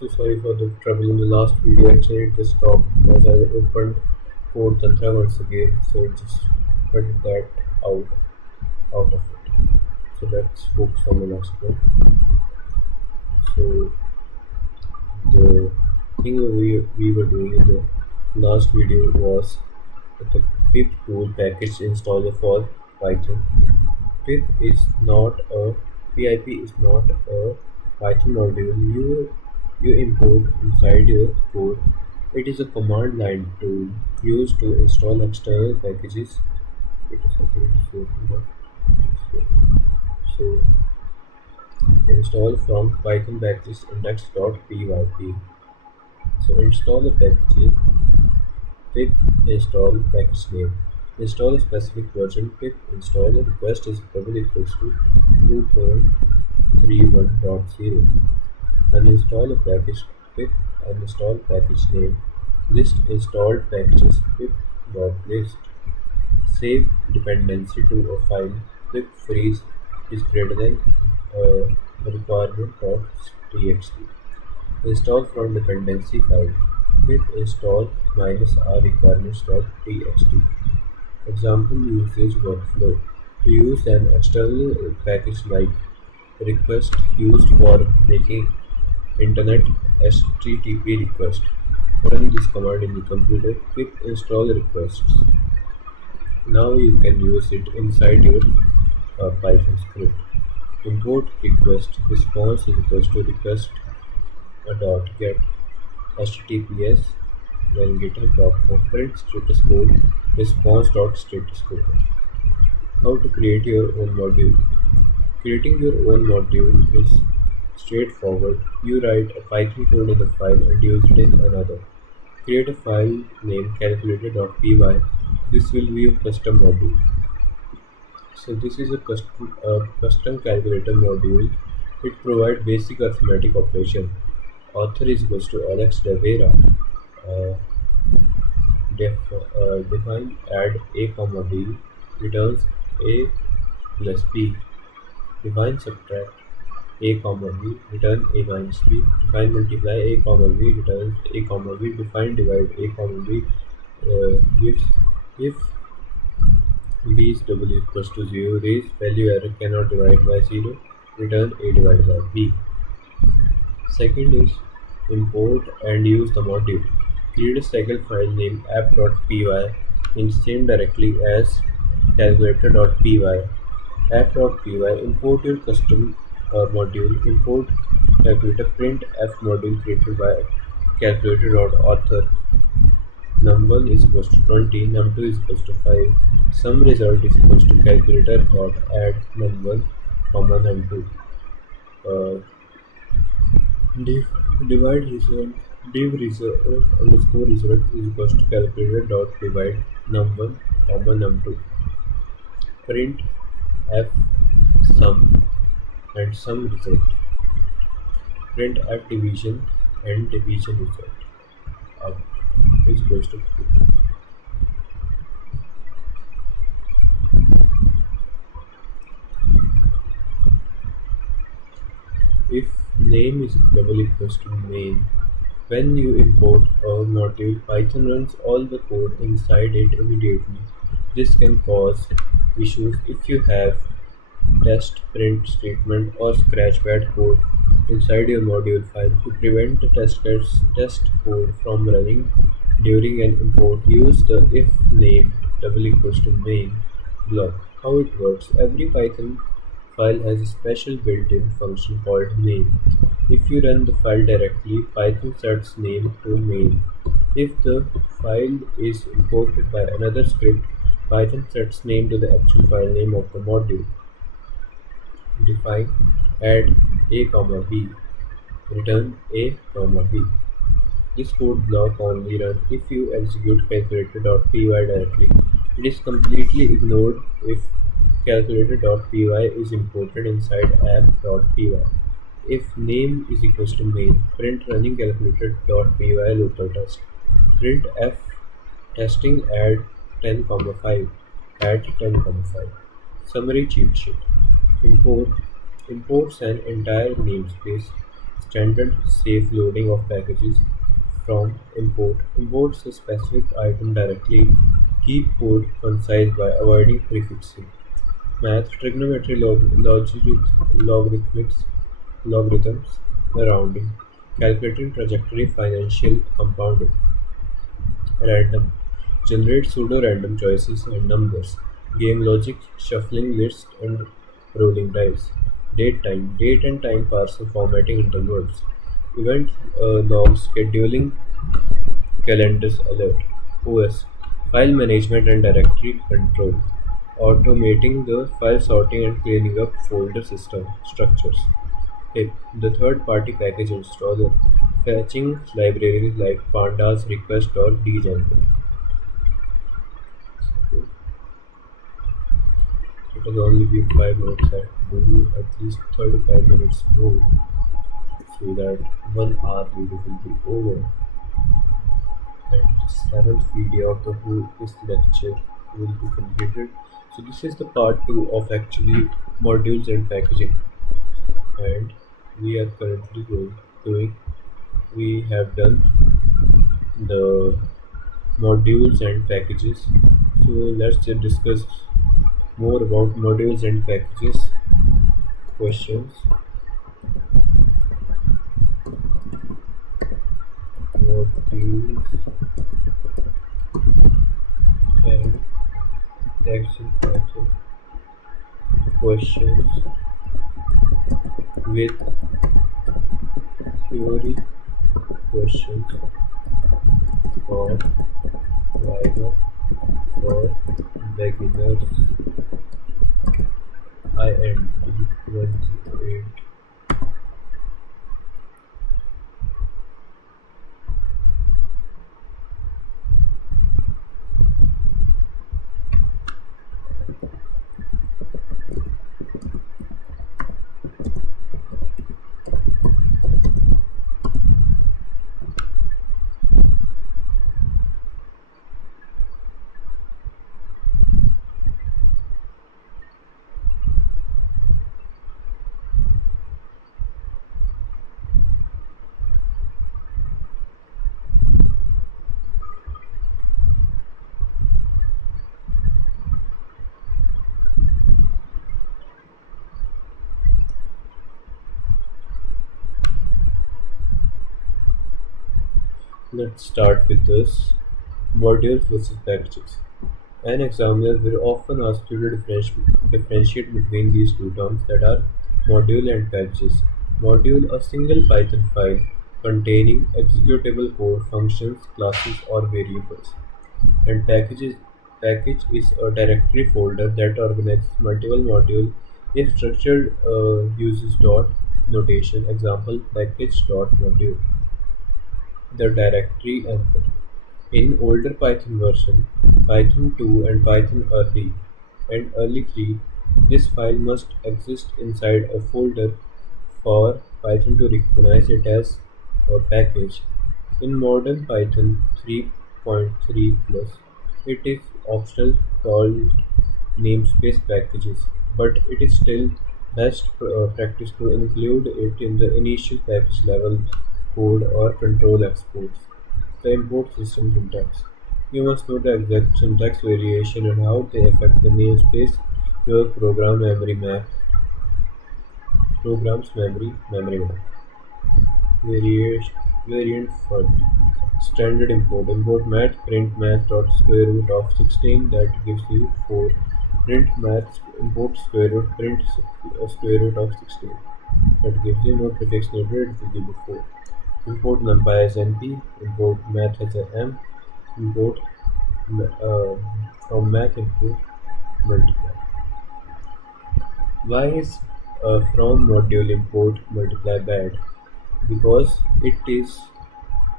So sorry for the trouble in the last video. Actually, it just stopped because I opened Code Tantra once again, so it just cut that out out of it. So let's focus on the next one. So the thing we were doing in the last video was the pip tool package installer for Python. Pip is not a pip is not a Python module you import inside your code. It is a command line tool used to install external packages. It is okay to say, so install from Python packages index.pyp. So install a package. Pip install package name. Install a specific version. Pip install request is double equals to 2.31.0. Uninstall a package. Pip uninstall package name. List installed packages. Pip dot list. Save dependency to a file. Pip freeze is greater than requirement.txt. Install from dependency file. Pip install -r requirements.txt. Example usage workflow. To use an external package like request used for making internet HTTP request. Run this command in the computer. Pip install requests. Now you can use it inside your Python script. Import request response is equals to request dot get https then github.com print status code response dot status code. How to create your own module. Creating your own module is straightforward. You write a Python code in a file and use it in another. Create a file named calculator.py. This will be a custom module. So this is a custom calculator module. It provides basic arithmetic operation. Author is equals to Alex de Vera. Uh, define add a comma b returns a plus b. Define subtract a comma b return a minus b. Define multiply a comma b returns a comma b. Define divide a comma b gives if b is double equals to 0. Raise value error cannot divide by 0. Return a divided by b. Second is import and use the module. Create a second file named app.py in the same directory as calculator.py. App.py import your custom module. Import calculator print f module created by calculator.author. num1 is equals to 20, num2 is equals to 5. Sum result is equals to calculator.add num1 comma num2. Divide result div result underscore result is equals to calculator dot divide num1 comma num2. Print f sum and sum result. Print f division and division result out is equals to 2. If name is double equals to main, when you import a module, Python runs all the code inside it immediately. This can cause issues if you have test print statement or scratchpad code inside your module file. To prevent the test code from running during an import, use the if name double equals to main block. How it works: every Python file has a special built-in function called name. If you run the file directly, Python sets name to main. If the file is imported by another script, Python sets name to the actual file name of the module. Define add a comma b return a comma b. This code block only runs if you execute calculator.py directly. It is completely ignored if calculator.py is imported inside app.py. If name is equals to main, print running calculator.py local test. Print f testing add 10,5 add 10,5. Summary cheat sheet. Imports an entire namespace. Standard safe loading of packages from import. Imports a specific item directly. Keep code concise by avoiding prefixing. Math, trigonometry, logarithmics, logarithms, rounding, calculating trajectory, financial compounding, random, generate pseudo-random choices and numbers, game logic, shuffling lists and rolling dice, date time, date and time parser formatting intervals, event logs, scheduling, calendars alert, OS, file management and directory control, automating the file sorting and cleaning up folder system structures. Tip: the third-party package installer, fetching libraries like Pandas, Request or Django. So it has only been 5 minutes. I have to do at least 35 minutes more so that 1 hour video will be over and the seventh video of the whole this lecture will be completed. So this is the part 2 of actually modules and packaging, and we are currently doing we have done the modules and packages. So let's just discuss more about modules and packages. Questions: modules and action package. Questions with theory. Questions for Viva for beginners. INT 108. Let's start with this modules versus packages. An examiner will often ask you to differentiate between these two terms that are module and packages. Module, a single Python file containing executable code, functions, classes, or variables. And package is a directory folder that organizes multiple modules. If structured uses dot notation, example package dot module, the directory anchor. In older Python version, Python 2 and Python early and early 3, this file must exist inside a folder for Python to recognize it as a package. In modern Python 3.3 plus, it is optional called namespace packages, but it is still best practice to include it in the initial package level code or control exports. The import system syntax. You must know the exact syntax variation and how they affect the namespace, your program's memory map. Variation, variant font. Standard import. Import math, print math dot square root of 16, that gives you 4. Print math, import square root, print square root of 16. That gives you no prefix needed, it will give you 4. Import numpy as np, import math as a m, import uh, from math import multiply. Why is from module import multiply bad? Because it is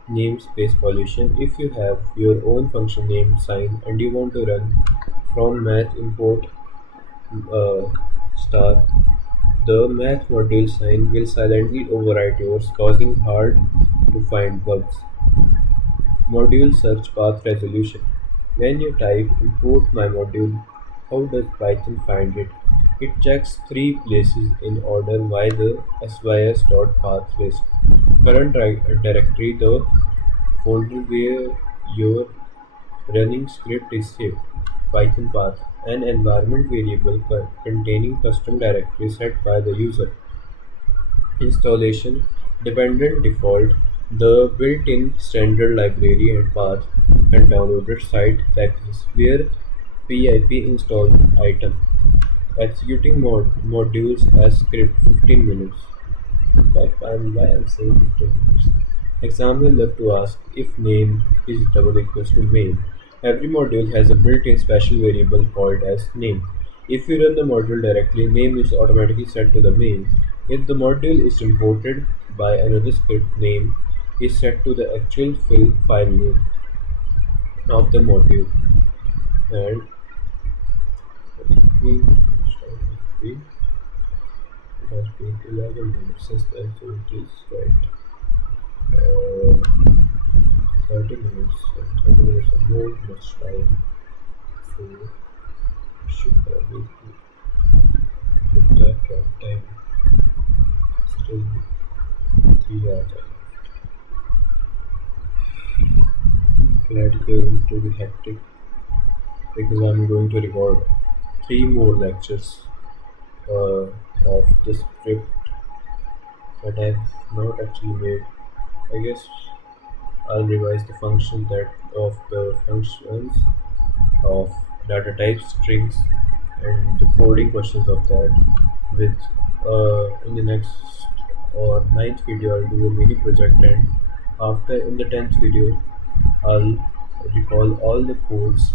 namespace pollution. If you have your own function name sign and you want to run from math import uh, star, the math module sign will silently overwrite yours, causing hard to find bugs. Module search path resolution. When you type import my module, how does Python find it? It checks three places in order by the sys.path list. Current directory, the folder where your running script is saved. Python path, an environment variable containing custom directories set by the user. Installation dependent default, the built-in standard library and path, and downloaded site packages where pip install item. Executing modules as script 15 minutes. Why I'm saying 15 minutes. Exam will love to ask if name is double equals to main. Every module has a built-in special variable called as name. If you run the module directly, name is automatically set to the main. If the module is imported by another script, name is set to the actual file name of the module. And it has been 11 minutes since then, so it is right. 30 minutes and 30 minutes or more much time, so should probably with that time still 3 hours are left. It's going to be hectic because I'm going to record 3 more lectures of the script that I've not actually made. I guess I'll revise the function that of the functions of data type strings and the coding questions of that with in the next or ninth video I'll do a mini project, and after in the 10th video I'll recall all the codes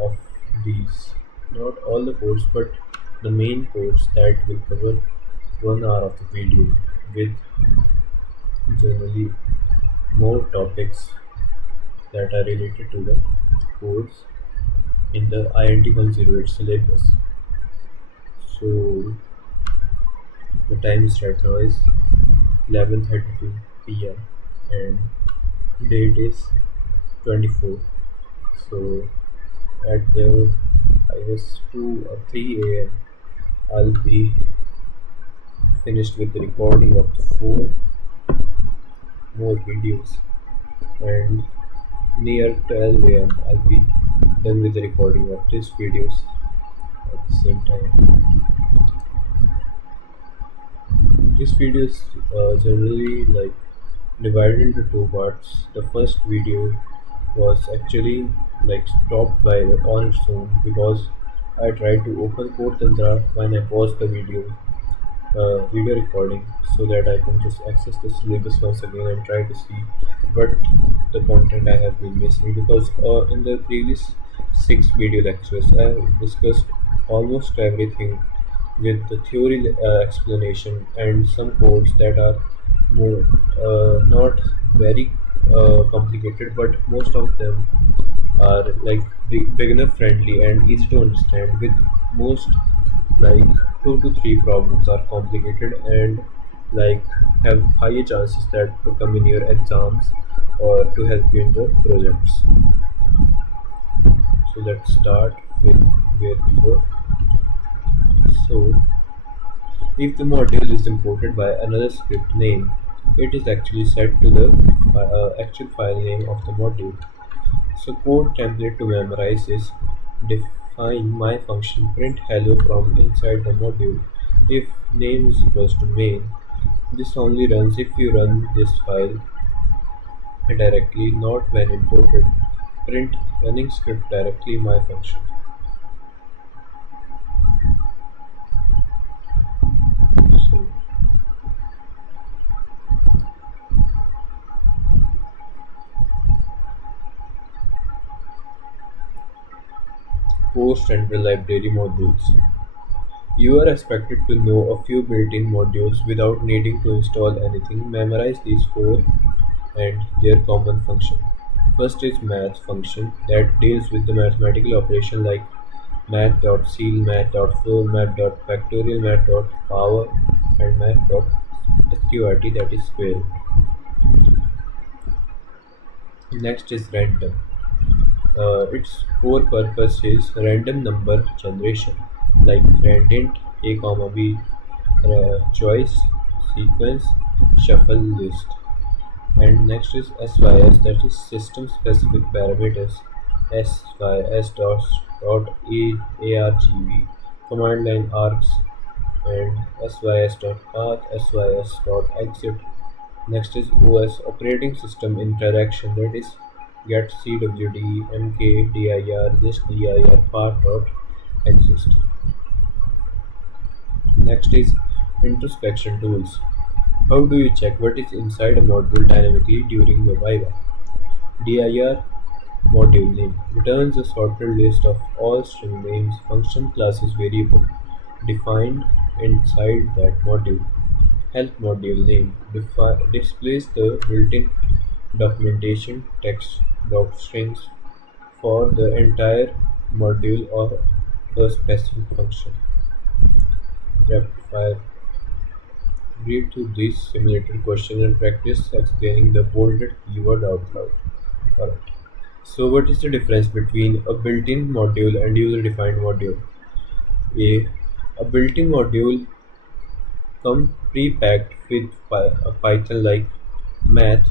of these, not all the codes but the main codes that will cover 1 hour of the video with generally more topics that are related to the codes in the INT 108 syllabus. So the time is right now is 11:32 p.m. and date is 24. So at the I guess 2 or 3 a.m. I'll be finished with the recording of the 4 more videos, and near 12 a.m. I'll be done with the recording of these videos at the same time. This video is generally like divided into 2 parts. The first video was actually like stopped by on its own because I tried to open Code Tantra when I paused the video recording so that I can just access the syllabus once again and try to see what the content I have been missing, because in the previous 6 video lectures I have discussed almost everything with the theory explanation and some codes that are more not very complicated, but most of them are like beginner friendly and easy to understand, with most like 2 to 3 problems are complicated and like have higher chances that to come in your exams or to help you in the projects. So let's start with where we were. So if the module is imported by another script name, it is actually set to the actual file name of the module. So code template to memorize is define my function print hello from inside the module if name is equals to main. This only runs if you run this file directly, not when imported. Print running script directly my function. So host and the library modules. You are expected to know a few built-in modules without needing to install anything. Memorize these 4 and their common function. First is math function that deals with the mathematical operation like math.ceil, math.flow, math.factorial, math.power, and math.sqrt, that is square root. Next is random. Its core purpose is random number generation. like randint a comma b, choice, sequence, shuffle list. And next is SYS, that is system specific parameters. SYS argv, command line args, and SYS path, SYS exit. Next is OS, operating system interaction, that is get cwd mkdir disk dir path exist. Next is introspection tools. How do you check what is inside a module dynamically during your Viva? dir module name returns a sorted list of all string names, function, classes, variable defined inside that module. Help module name displays the built-in documentation text doc strings for the entire module or a specific function. Rapid fire. Read through this simulated question and practice explaining the bolded keyword out loud. Alright. So what is the difference between a built-in module and user-defined module? A, a built-in module come pre-packed with a Python-like math.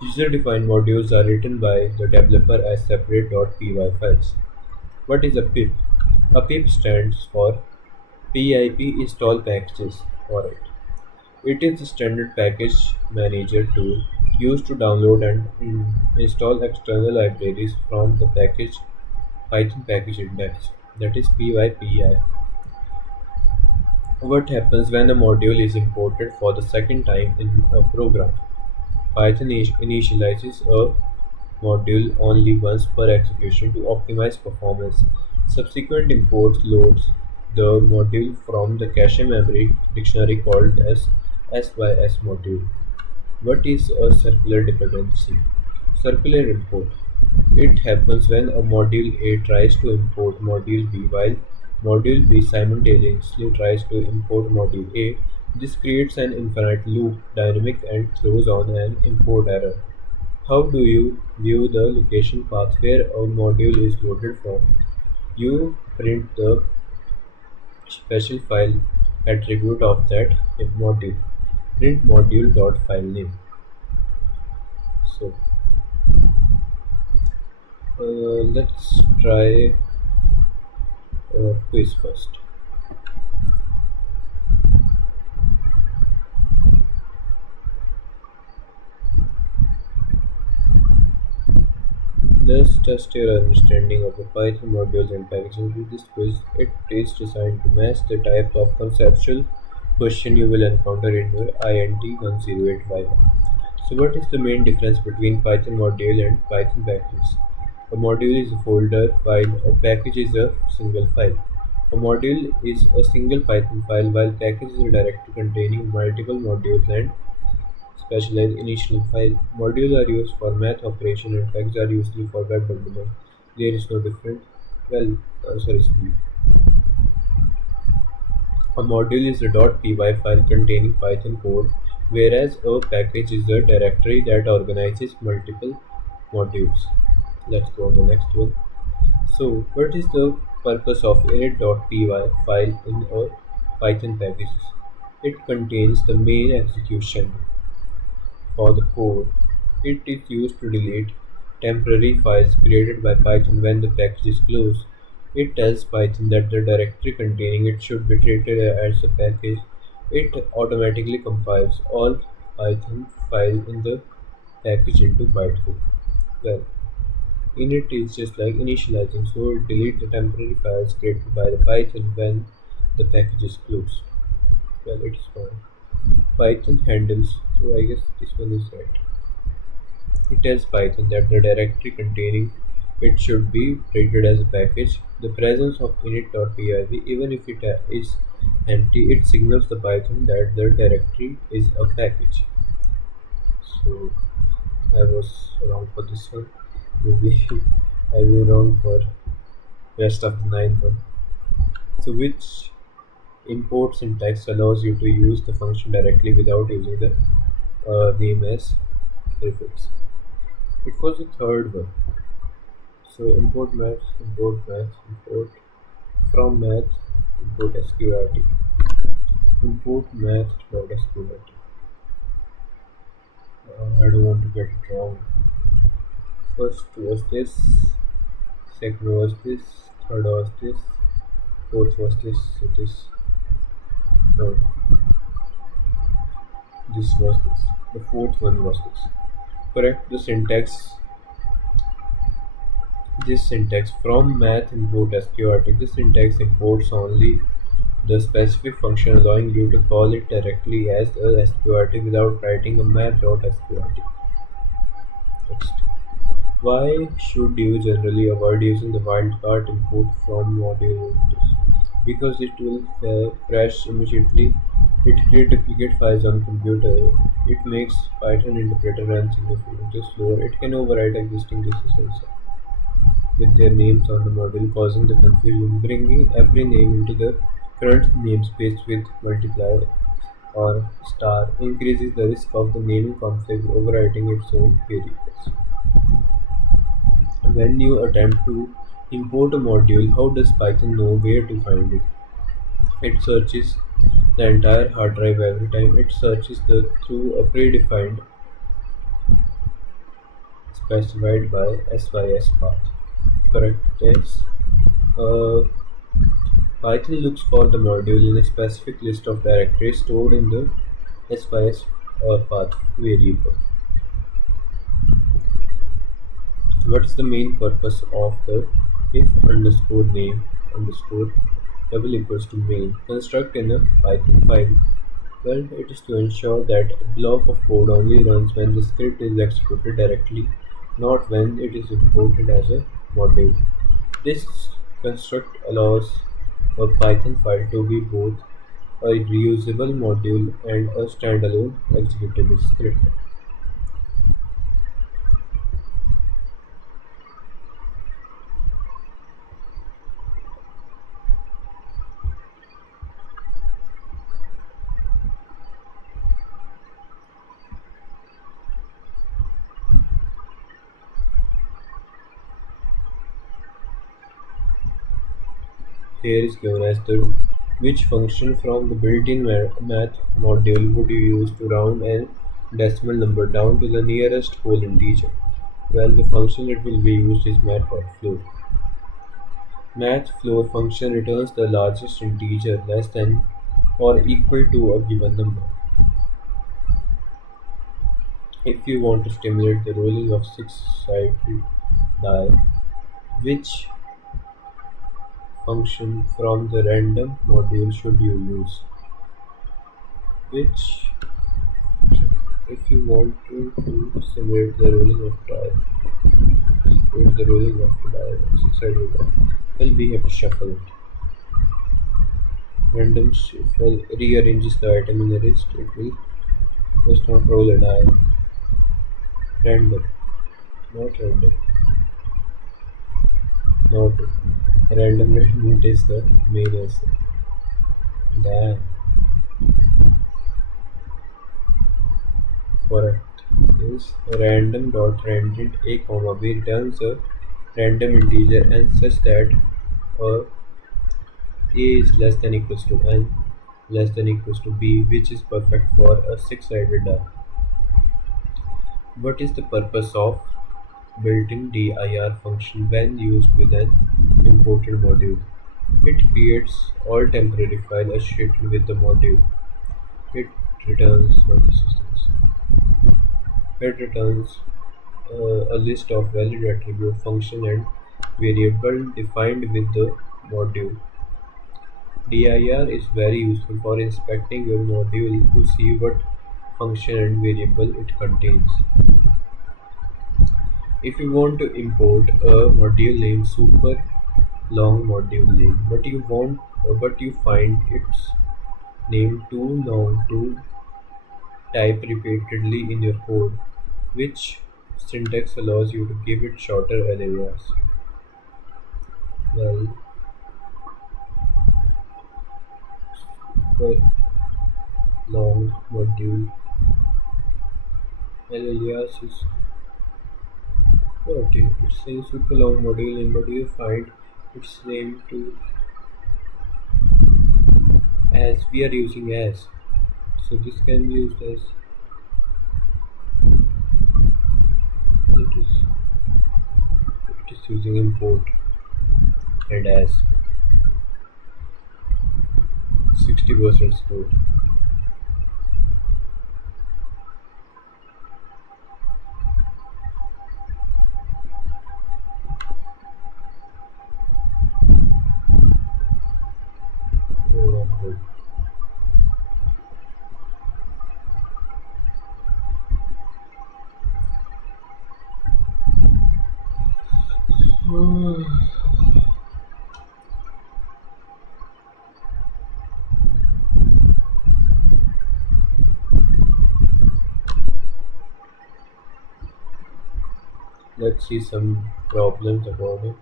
User-defined modules are written by the developer as separate .py files. What is a pip? A pip stands for pip install packages. Alright. It is a standard package manager tool used to download and install external libraries from the package Python package index, that is PyPI. What happens when a module is imported for the second time in a program? Python initializes a module only once per execution to optimize performance. Subsequent imports loads the module from the cache memory dictionary called as SYS module. What is a circular dependency? Circular import. It happens when a module A tries to import module B while module B simultaneously tries to import module A. This creates an infinite loop dynamic and throws on an import error. How do you view the location path where a module is loaded from? You print the special file attribute of that module. Print module.filename. So let's try quiz first. Let's test your understanding of the Python modules and packages with this quiz. It is designed to match the type of conceptual question you will encounter in your INT 108 Viva. So what is the main difference between Python module and Python packages? A module is a folder while a package is a single file. A module is a single Python file while package is a directory containing multiple modules and specialized initial file. Modules are used for math operation and packages are usually for web development. There is no difference. Well, answer is B. A module is a .py file containing Python code, whereas a package is a directory that organizes multiple modules. Let's go on the next one. So, what is the purpose of init.py file in a Python package? It contains the main execution for the code. It is used to delete temporary files created by Python when the package is closed. It tells Python that the directory containing it should be treated as a package. It automatically compiles all Python files in the package into bytecode. Well, init is just like initializing, so it deletes the temporary files created by the Python when the package is closed. Well, it is fine. Python handles, so I guess this one is right. It tells Python that the directory containing it should be treated as a package. The presence of init.py, even if it is empty, it signals the Python that the directory is a package. So I was wrong for this one. Maybe I will be wrong for rest of the ninth one. So which import syntax allows you to use the function directly without using the name as prefix? It was the third one. So import math, import from math. import sqrt, import math.sqrt. I don't want to get it wrong. First was this, second was this, third was this, fourth was this, so this, no, this was this. The fourth one was this. Correct the syntax. This syntax from math import sqrt. This syntax imports only the specific function, allowing you to call it directly as a sqrt without writing a math.sqrt text. Why should you generally avoid using the wildcard import from modules? Because it will crash immediately. It creates duplicate files on computer. It makes Python interpreter run significantly slower. It can overwrite existing decisions with their names on the module, causing the confusion. Bringing every name into the current namespace with multiply or star increases the risk of the naming conflict overwriting its own variables. When you attempt to import a module, how does Python know where to find it? It searches the entire hard drive every time it searches through a predefined specified by sys path. Correct this. Uh, Python looks for the module in a specific list of directories stored in the sys path variable. What is the main purpose of the if underscore name underscore double equals to main construct in a Python file? Well, it is to ensure that a block of code only runs when the script is executed directly, not when it is imported as a module. This construct allows a Python file to be both a reusable module and a standalone executable script. Here is given as the which function from the built-in math module would you use to round a decimal number down to the nearest whole integer? Well, the function that will be used is math.floor. Math.floor function returns the largest integer less than or equal to a given number. If you want to stimulate the rolling of six-sided die, which function from the random module should you use? Which if you want to simulate the rolling of die, simulate the rolling of the die, six-sided die, well we have to shuffle it. Random shuffle rearranges the item in the list. It will just not roll a die. Random, not random, not random. Random is the main answer. Damn. Correct is random.randint a comma b returns a random integer and such that a is less than equals to n less than equals to b, which is perfect for a six-sided die. What is the purpose of built-in dir function when used with an imported module? It creates all temporary file associated with the module. It returns it returns a list of valid attribute, function, and variable defined with the module. Dir is very useful for inspecting your module to see what function and variable it contains. If you want to import a module name super long module name, but you find its name too long to type repeatedly in your code, which syntax allows you to give it shorter alias? Well, super long module alias is what? It's saying super long module name, but you find its name too as we are using as. So this can be used as it is it is using import and as 60% score. Oh, good. Let's see some problems according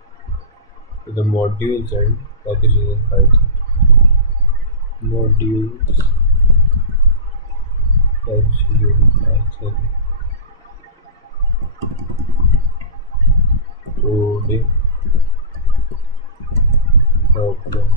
to the modules and packages in Python. Modules, packages in Python, coding problem.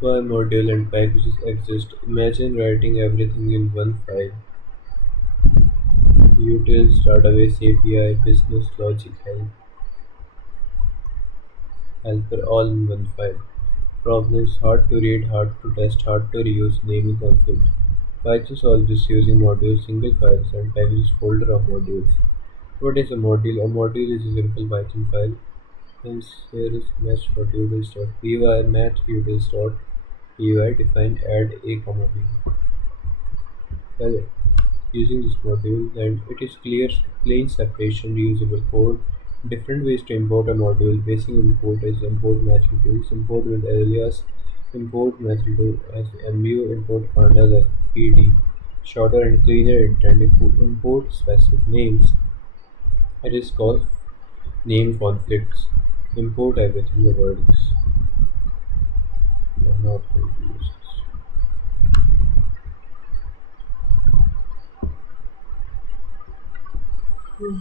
Why module and packages exist? Imagine writing everything in one file. Utils, database API, business logic, helper all in one file. Problems hard to read, hard to test, hard to reuse, naming conflict. Python solves this using modules, single files, and packages folder of modules. What is a module? A module is a simple Python file. Hence, here is match.utils.py, match.utils.py define add a comma b. Well, using this module, and it is clear, plain separation, reusable code. Different ways to import a module. Basic import is import match utils, import with alias, import method as mu, import pandas as pd. Shorter and cleaner intent, import specific names. It is called name conflicts. Import everything the word is. I'm not going to use this.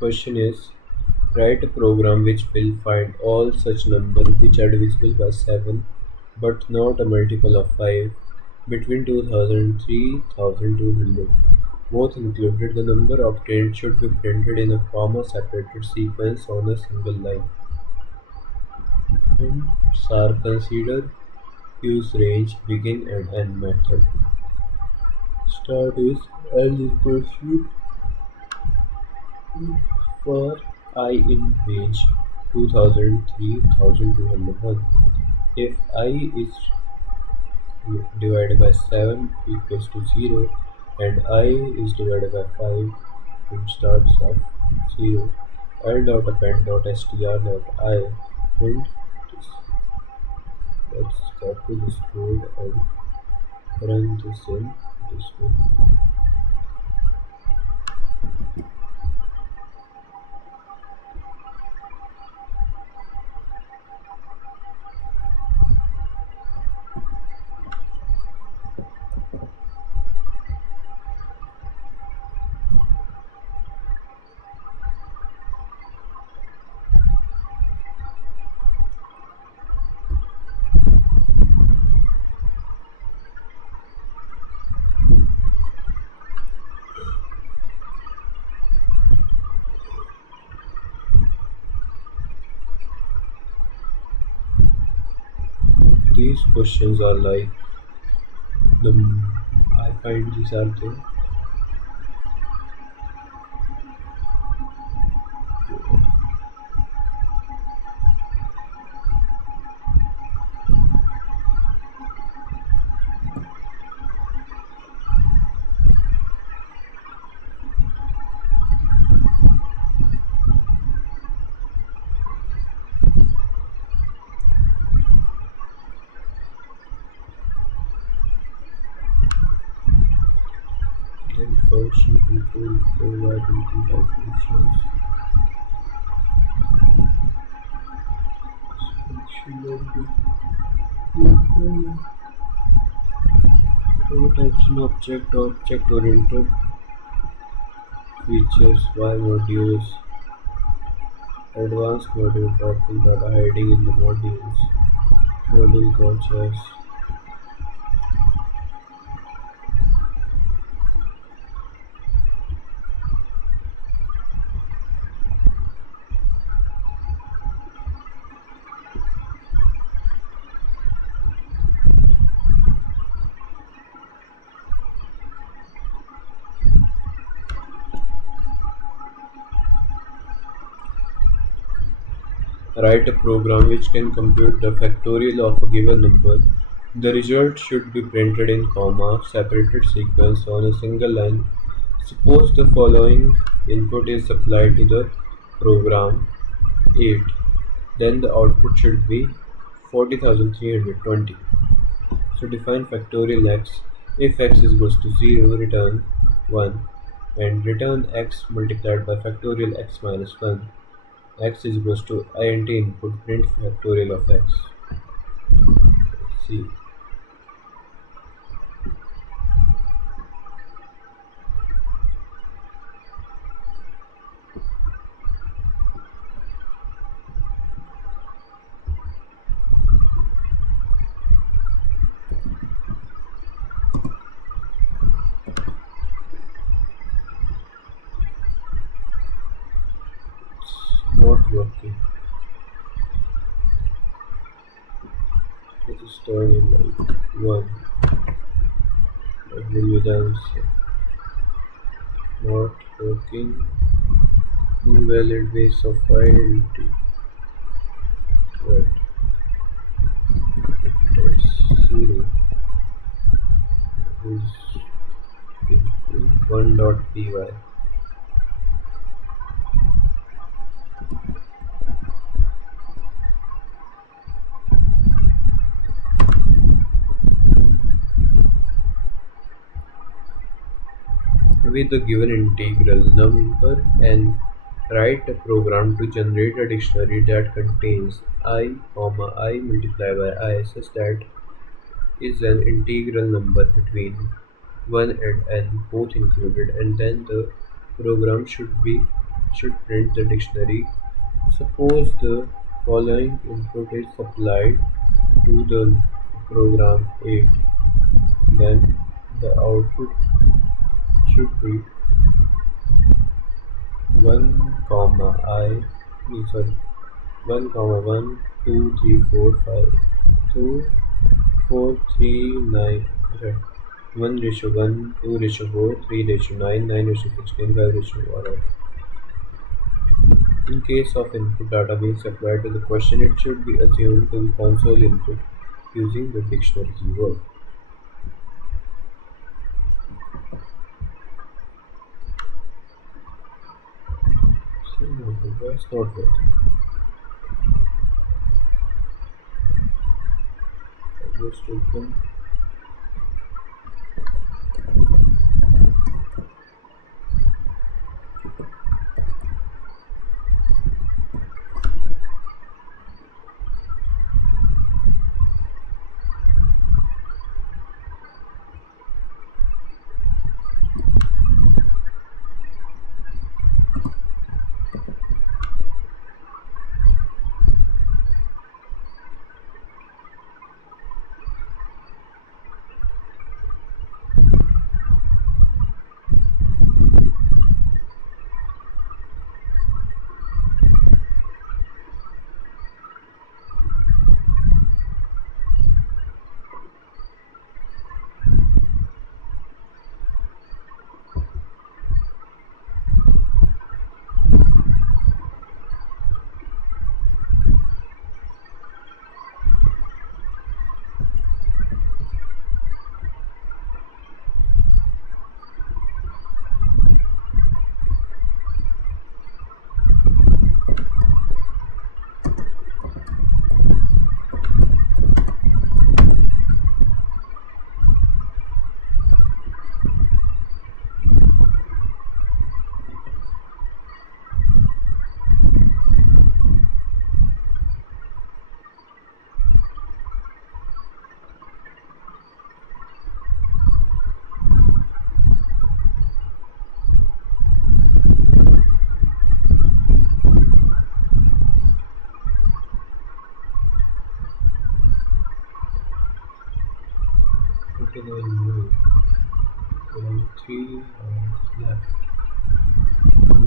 Question is, write a program which will find all such numbers which are divisible by 7 but not a multiple of 5 between 2000 and 3200. Both included, the number obtained should be printed in a comma-separated sequence on a single line. Hints are considered. Use range, begin and end method. Start is L equals to for I in range 2000 3201. If I is divided by 7 equals to 0 and I is divided by 5, it starts off 0. L dot append dot str dot I print this. Let's copy this code and run this in this one. these questions are like the I find these are the function control probability calculations. Prototypes in object-oriented features, Y modules, advanced module topic data hiding in the modules, module gotchas. Write a program which can compute the factorial of a given number. The result should be printed in comma separated sequence on a single line. Suppose the following input is supplied to the program 8, then the output should be 40,320. So define factorial x. If x is equals to 0, return 1 and return x multiplied by factorial x minus 1. X is equals to int input print factorial of x. See. Not working. It is turning like 1. That will be the answer. Not working. Invalid base of identity. Right. It is 0. It is 1.py. With the given integral number and write a program to generate a dictionary that contains I, I multiplied by I such that is an integral number between 1 and n both included, and then the program should print the dictionary. Suppose the following input is supplied to the program 8, then the output should be 1 comma I sorry 1 comma 1 2 3 4 5 2 4 3 9 okay. 1 ratio 1 2 ratio 4 3 ratio 9 9 ratio 16 5 ratio 1. In case of input data being supplied to the question, it should be assumed to be console input using the dictionary keyword. So why it's not working? Just open.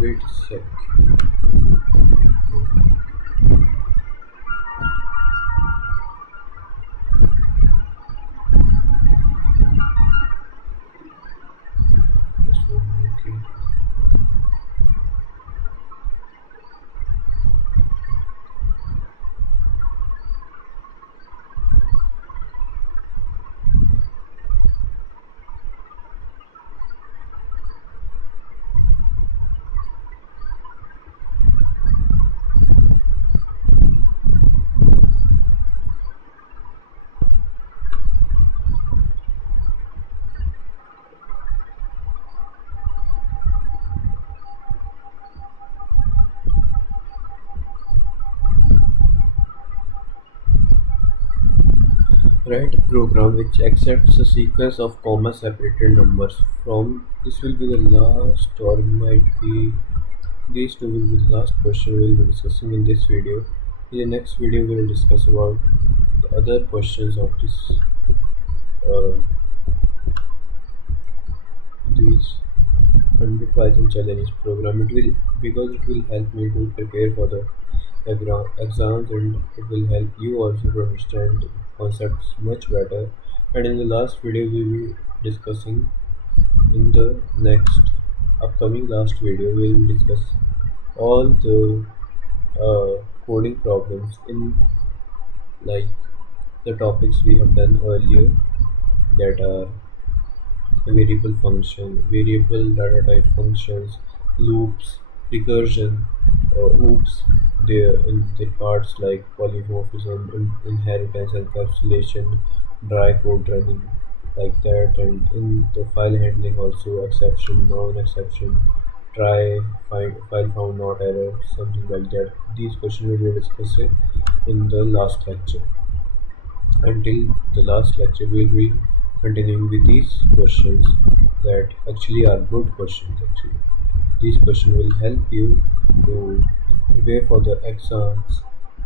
Wait a sec. This one, okay. Write a program which accepts a sequence of comma-separated numbers from. This will be the last, or might be these two will be the last question we will be discussing in this video. In the next video, we will discuss about the other questions of uh, this 100 Python challenge program. It will, because it will help me to prepare for the exams, and it will help you also to understand the concepts much better. And in the last video, we will be discussing, in the next upcoming last video, we will discuss all the coding problems in, like, the topics we have done earlier, that are variable function, variable data type functions, loops, recursion, oops, there in the parts like polymorphism, inheritance, encapsulation, dry code running, like that, and in the file handling also exception, non-exception, try, find, file found not error, something like that. These questions we will discuss it in the last lecture. Until the last lecture, we'll be continuing with these questions that actually are good questions. Actually, these questions will help you to prepare for the exams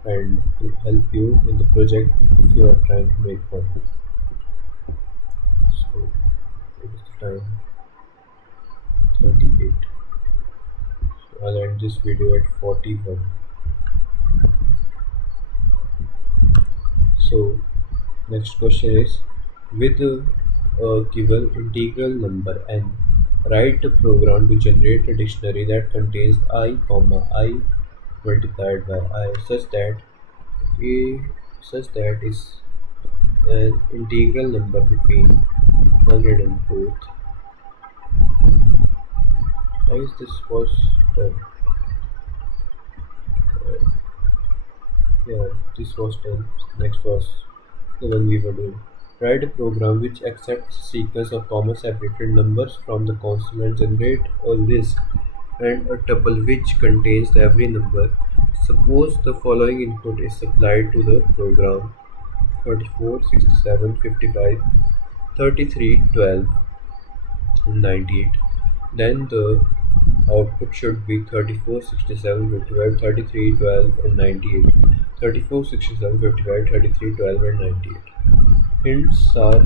and to help you in the project if you are trying to make one. So it is the time 38. So I'll end this video at 41. So next question is, with a given integral number n, write a program to generate a dictionary that contains I, comma I multiplied by I, a such that is an integral number between 100 and both. I guess this was done. Uh, yeah, this was done. Next was the one we were doing. Write a program which accepts a sequence of comma separated numbers from the console and generate a list and a tuple which contains every number. Suppose the following input is supplied to the program: 34, 67, 55, 33, 12, and 98. Then the output should be 34, 67, 55, 33, 12, and 98. 34, 67, 55, 33, 12, and 98. Hints are: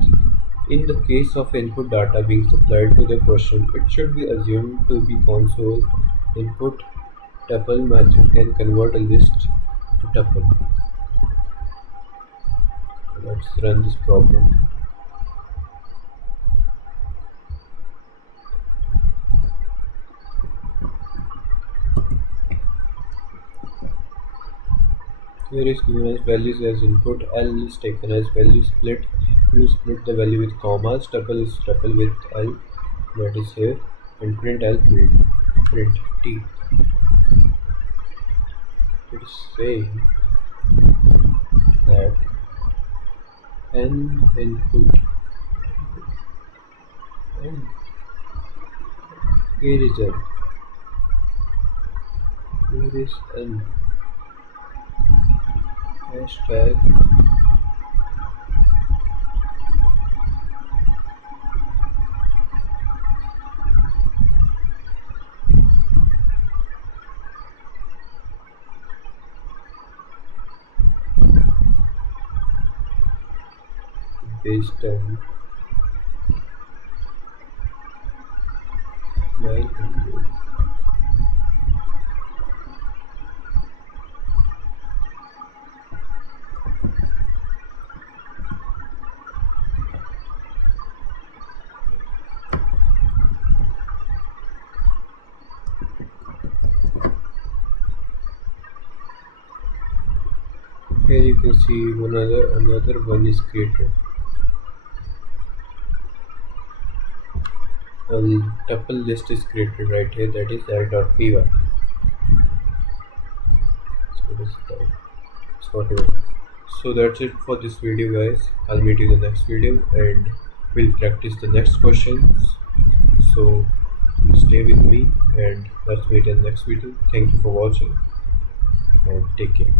in the case of input data being supplied to the question, it should be assumed to be console input. Tuple method can convert a list to tuple. Let's run this problem. Here is given as values as input. L is taken as value split. You split the value with commas. Tuple is tuple with L, that is here, and print L, print T. It is saying that n input, and here is n. Here is n. Hashtag based on 900. Here you can see another one is created. A tuple list is created right here, that is l.py. So this is type. It's whatever. So that's it for this video, guys. I'll meet you in the next video and we'll practice the next questions. So stay with me and let's meet in the next video. Thank you for watching and take care.